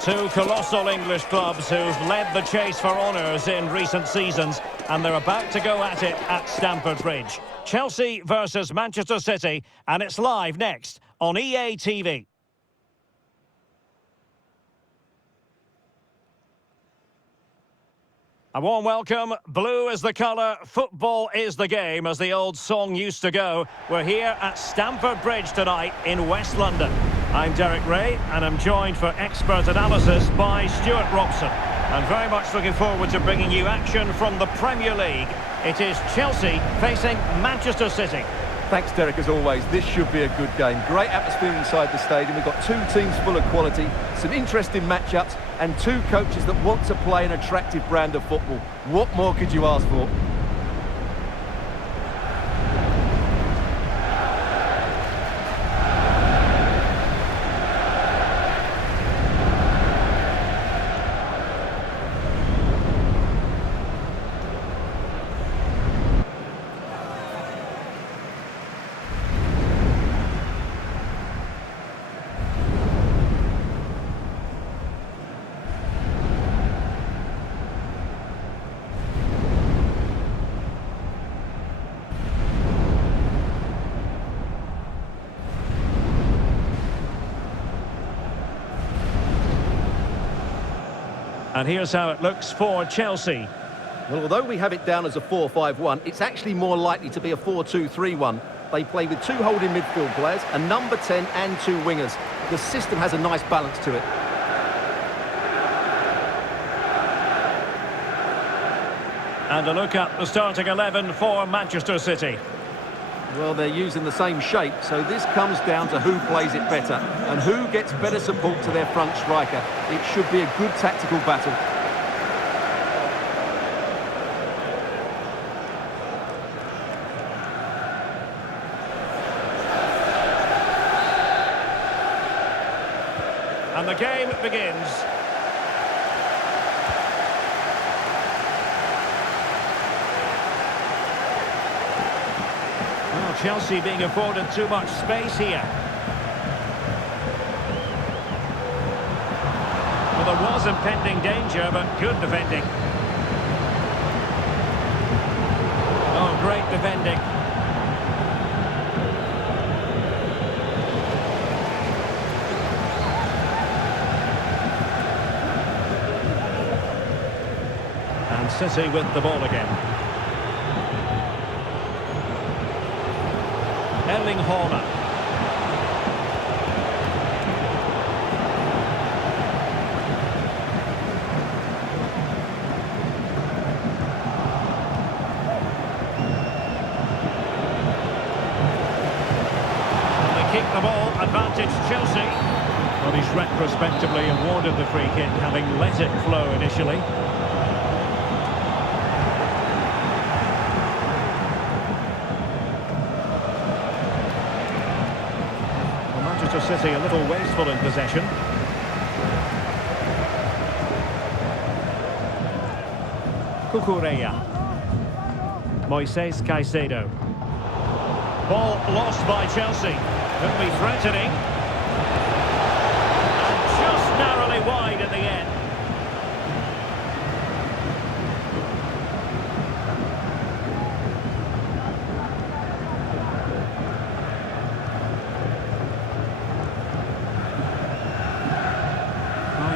Two colossal English clubs who've led the chase for honours in recent seasons, and they're about to go at it at Stamford Bridge. Chelsea versus Manchester City, and it's live next on EA TV. A warm welcome. Blue is the colour, football is the game, as the old song used to go. We're here at Stamford Bridge tonight in West London. I'm Derek Ray, and I'm joined for expert analysis by Stuart Robson. And very much looking forward to bringing you action from the Premier League. It is Chelsea facing Manchester City. Thanks, Derek, as always. This should be a good game. Great atmosphere inside the stadium. We've got two teams full of quality, some interesting matchups, and two coaches that want to play an attractive brand of football. What more could you ask for? And here's how it looks for Chelsea. Well, although we have it down as a 4-5-1, it's actually more likely to be a 4-2-3-1. They play with two holding midfield players, a number 10 and two wingers. The system has a nice balance to it. And a look at the starting 11 for Manchester City. Well, they're using the same shape, so this comes down to who plays it better and who gets better support to their front striker. It should be a good tactical battle. And the game begins. Chelsea being afforded too much space here. Well, there was impending danger, but good defending. Oh, great defending. And City with the ball again. Erling Haaland. And they keep the ball, advantage Chelsea. Well, he's retrospectively awarded the free kick, having let it flow initially. Manchester City a little wasteful in possession. Cucurella. Moises Caicedo. Ball lost by Chelsea. Could be threatening. And just narrowly wide at the end.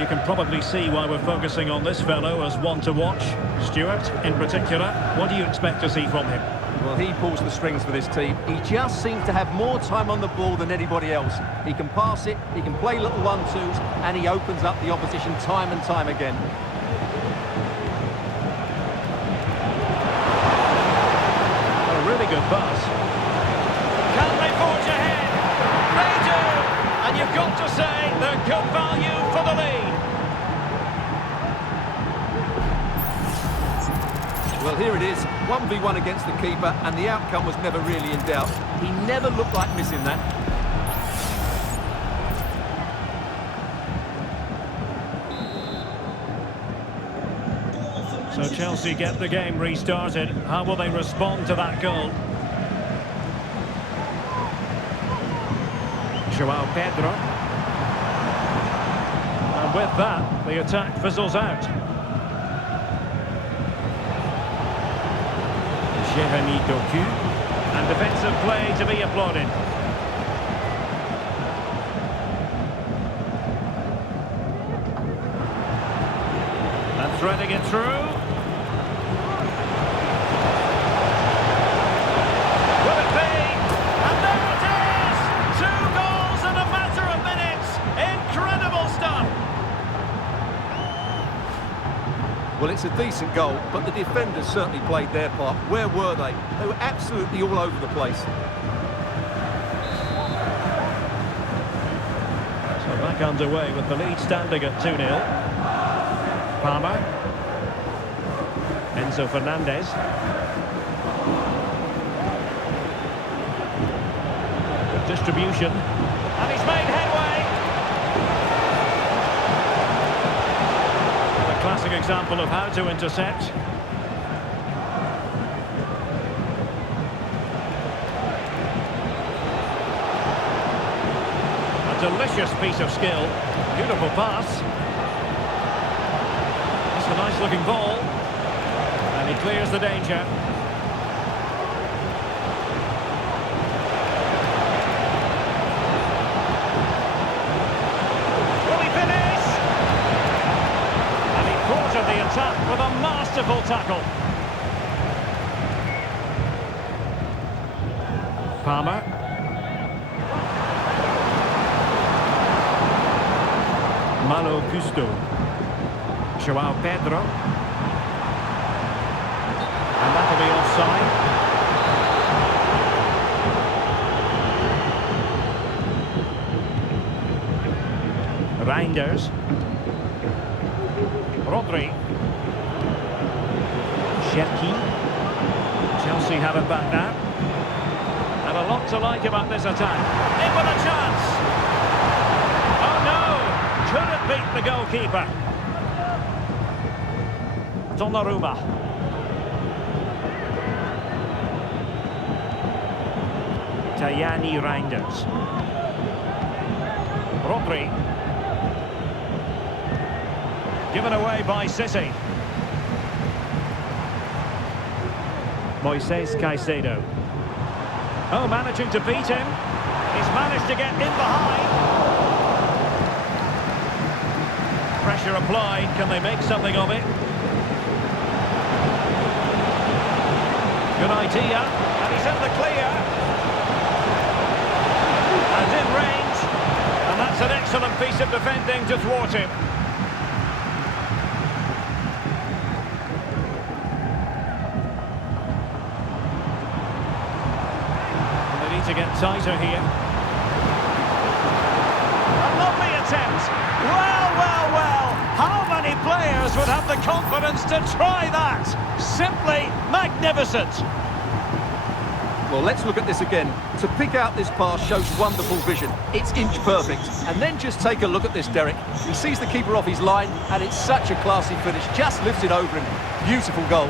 You can probably see why we're focusing on this fellow as one to watch. Stuart, in particular, what do you expect to see from him? Well, he pulls the strings for this team. He just seems to have more time on the ball than anybody else. He can pass it, he can play little 1-2s, and he opens up the opposition time and time again. A really good pass. Can they forge ahead? They do! And you've got to say they're good value for the lead. Well, here it is, 1v1 against the keeper, and the outcome was never really in doubt. He never looked like missing that. So Chelsea get the game restarted. How will they respond to that goal? João Pedro. And And with that, the attack fizzles out. Jérémy Doku. And defensive play to be applauded. And threading it through. Will it be? And there it is! 2 goals in a matter of minutes. Incredible stuff. Well, it's a decent goal, but the defenders certainly played their part. Where were they? They were absolutely all over the place. So back underway with the lead standing at 2-0. Palmer. Enzo Fernandez. Good distribution. And he's made headway. A classic example of how to intercept. A delicious piece of skill. Beautiful pass. It's a nice looking ball. And he clears the danger. Will he finish? And he quartered the attack with a masterful tackle. Palmer. Malo Gusto. João Pedro. And that'll be offside. Reinders. Rodri. Cherki. Chelsea have it back now. And a lot to like about this attack. In with a chance. Oh no! Couldn't beat the goalkeeper. Donnarumma. Tajani Reinders. Rodri. Given away by City. Moises Caicedo. Oh, managing to beat him. He's managed to get in behind. Pressure applied. Can they make something of it? Good idea. And he's in the clear. And in range. And that's an excellent piece of defending to thwart him. To get tighter here. A lovely attempt. Well. How many players would have the confidence to try that? Simply magnificent. Well, let's look at this again. To pick out this pass shows wonderful vision. It's inch perfect. And then just take a look at this, Derek. He sees the keeper off his line, and it's such a classy finish. Just lifts it over him. Beautiful goal.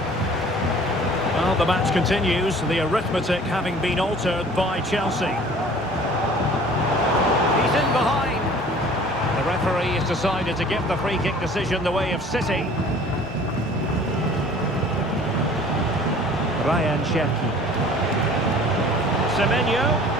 Well, the match continues, the arithmetic having been altered by Chelsea. He's in behind. The referee has decided to give the free kick decision the way of City. Ryan Cherki. Semenyo.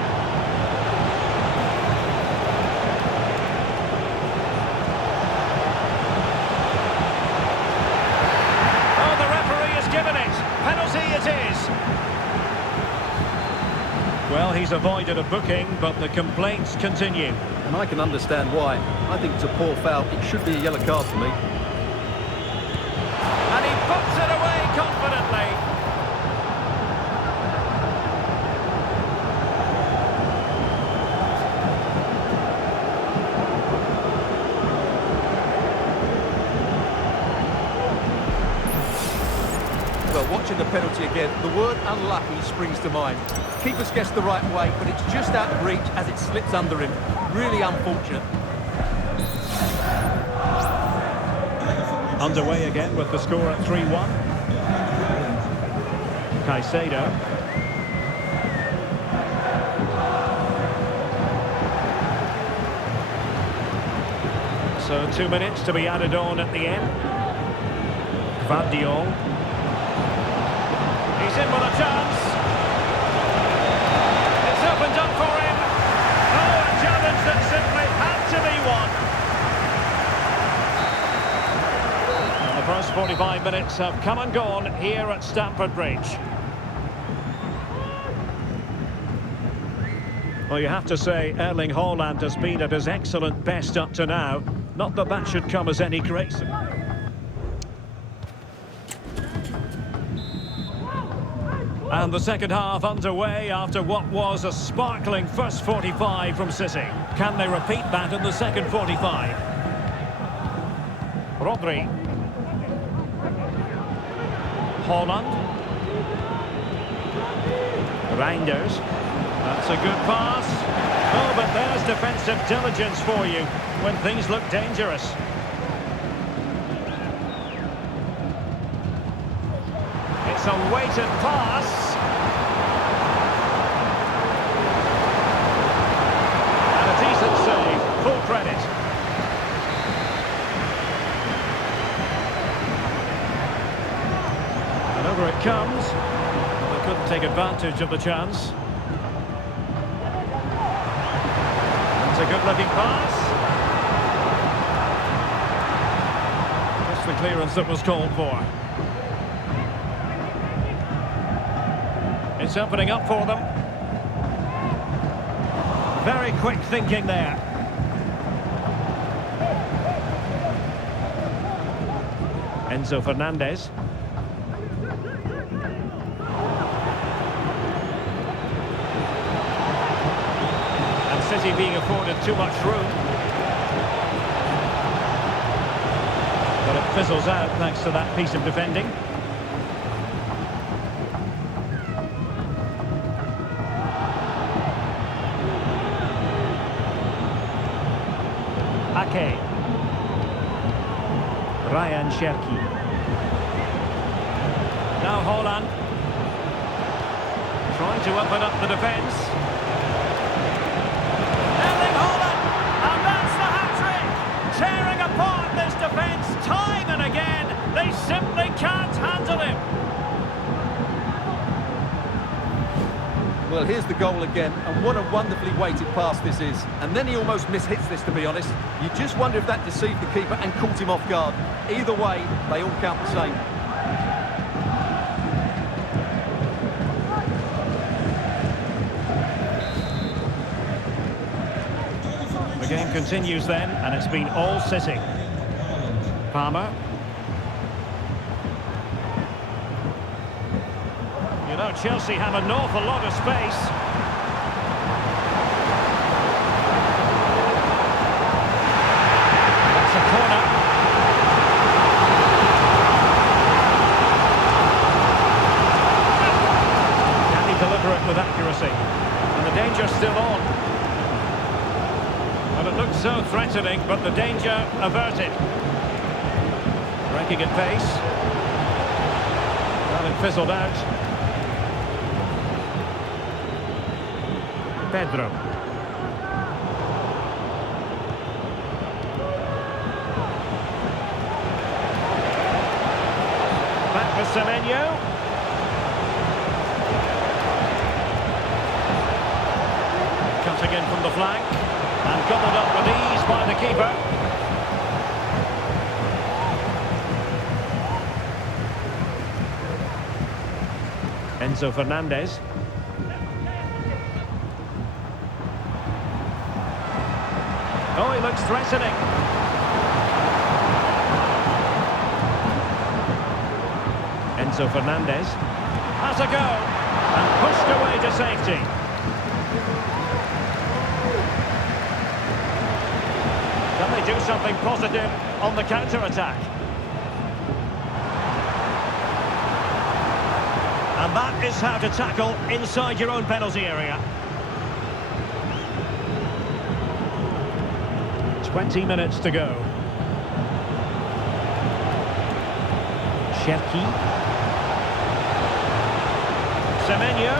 Penalty it is. Well, he's avoided a booking, but the complaints continue. And I can understand why. I think it's a poor foul. It should be a yellow card for me. And he puts it away confidently. Well, watching the penalty again, the word unlucky springs to mind. Keeper's guessed the right way, but it's just out of reach as it slips under him. Really unfortunate. Underway again with the score at 3-1. Caicedo. So 2 minutes to be added on at the end. Gvardiol. He's in with a chance. It's opened up for him. Oh, a challenge that simply had to be won. And the first 45 minutes have come and gone here at Stamford Bridge. Well, you have to say Erling Haaland has been at his excellent best up to now. Not that that should come as any great... And the second half underway after what was a sparkling first 45 from City. Can they repeat that in the second 45? Rodri. Haaland. Reinders. That's a good pass. Oh, but there's defensive diligence for you when things look dangerous. It's a weighted pass. And a decent save. Full credit. And over it comes. They couldn't take advantage of the chance. It's a good-looking pass. Just the clearance that was called for. It's opening up for them. Very quick thinking there. Enzo Fernandez. City being afforded too much room. But it fizzles out thanks to that piece of defending. Ake. Ryan Cherki. Now Haaland. Trying to open up the defence. Tearing apart this defence time and again. They simply can't handle him. Well, here's the goal again, and what a wonderfully weighted pass this is. And then he almost mishits this, to be honest. You just wonder if that deceived the keeper and caught him off guard. Either way, they all count the same. The game continues then, and it's been all City. Palmer. You know, Chelsea have an awful lot of space. That's a corner. Can he deliver it with accuracy? And the danger's still on. Well, it looked so threatening, but the danger averted. Breaking at pace. Well, it fizzled out. Pedro. Back with Semenyo. Cutting in from the flank. And gobbled up with ease by the keeper. Enzo Fernandez. Oh, he looks threatening. Enzo Fernandez has a go and pushed away to safety. Can they do something positive on the counter-attack? And that is how to tackle inside your own penalty area. 20 minutes to go. Cherki. Semenyo.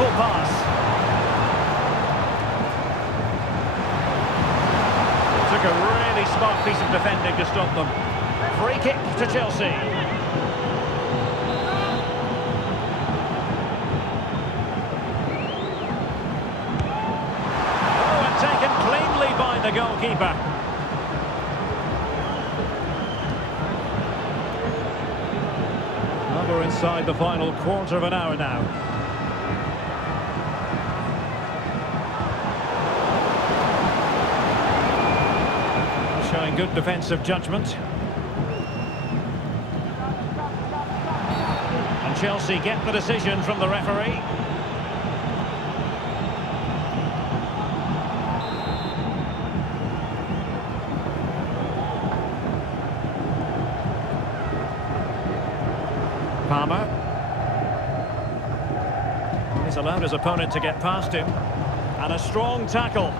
skillful pass. Took a really smart piece of defending to stop them. Free kick to Chelsea. Oh, and taken cleanly by the goalkeeper. Well, we're inside the final quarter of an hour now. Showing good defensive judgment. And Chelsea get the decision from the referee. Palmer. He's allowed his opponent to get past him. And a strong tackle.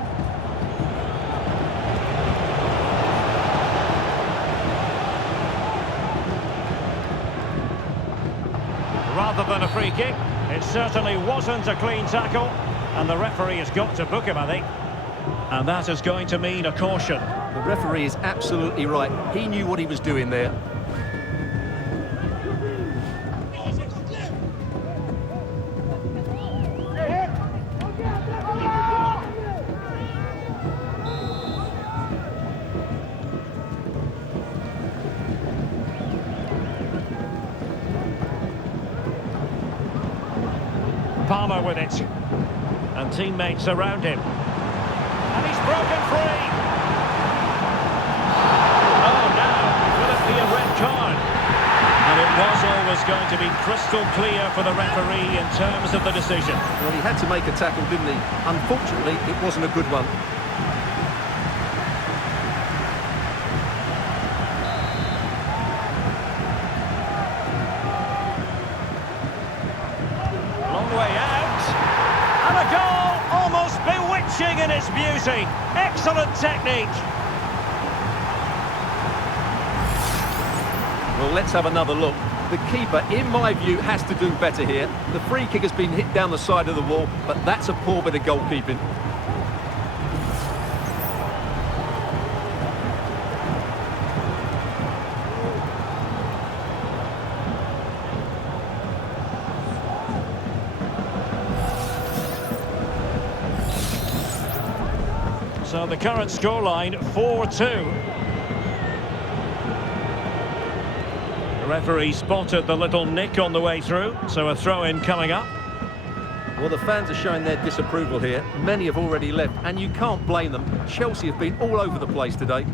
Rather than a free kick, it certainly wasn't a clean tackle, and the referee has got to book him, I think. And that is going to mean a caution. The referee is absolutely right. He knew what he was doing there. Palmer with it, and teammates around him, and he's broken free. Oh, now will it be a red card? And it was always going to be crystal clear for the referee in terms of the decision. Well, he had to make a tackle, didn't he? Unfortunately, it wasn't a good one. Way out, and a goal almost bewitching in its beauty. Excellent technique. Well, let's have another look. The keeper, in my view, has to do better here. The free kick has been hit down the side of the wall, but that's a poor bit of goalkeeping. So the current scoreline, 4-2. The referee spotted the little nick on the way through, so a throw-in coming up. Well, the fans are showing their disapproval here. Many have already left, and you can't blame them. Chelsea have been all over the place today.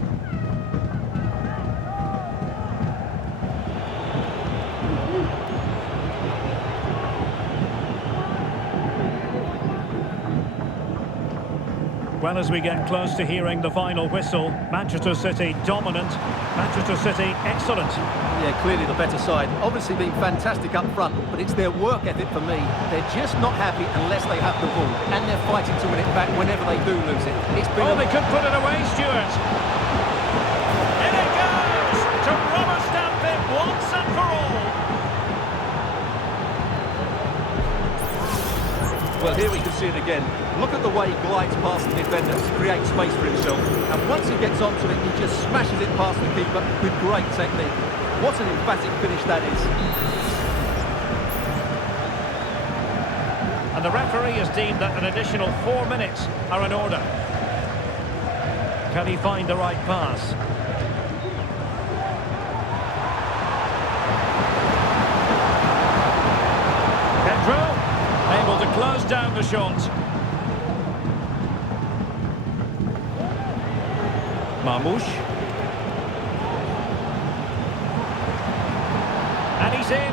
Well, as we get close to hearing the final whistle, Manchester City dominant, Manchester City excellent. Yeah, clearly the better side. Obviously been fantastic up front, but it's their work ethic for me. They're just not happy unless they have the ball, and they're fighting to win it back whenever they do lose it. It's been they could put it away, Stuart. In it goes to rubber stamp it once and for all. Well, here we can see it again. Look at the way he glides past the defender to create space for himself. And once he gets onto it, he just smashes it past the keeper with great technique. What an emphatic finish that is. And the referee has deemed that an additional 4 minutes are in order. Can he find the right pass? Pedro, able to close down the shot. Marmoush. And he's in.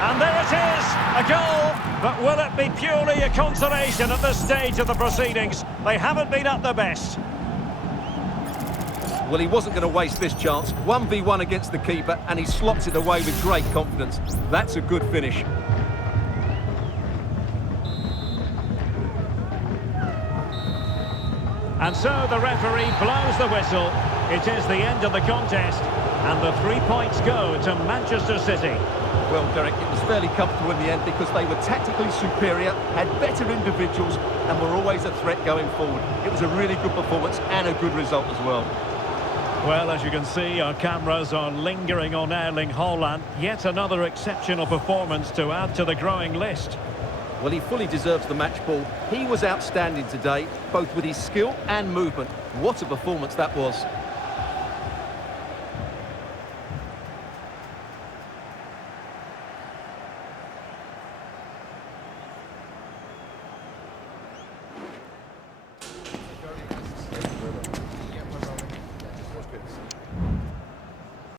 And there it is, a goal. But will it be purely a consolation at this stage of the proceedings? They haven't been at their best. Well, he wasn't going to waste this chance. 1v1 against the keeper, and he slots it away with great confidence. That's a good finish. And so the referee blows the whistle. It is the end of the contest. And the 3 points go to Manchester City. Well, Derek, it was fairly comfortable in the end because they were tactically superior, had better individuals, and were always a threat going forward. It was a really good performance and a good result as well. Well, as you can see, our cameras are lingering on Erling Haaland. Yet another exceptional performance to add to the growing list. Well, he fully deserves the match ball. He was outstanding today, both with his skill and movement. What a performance that was.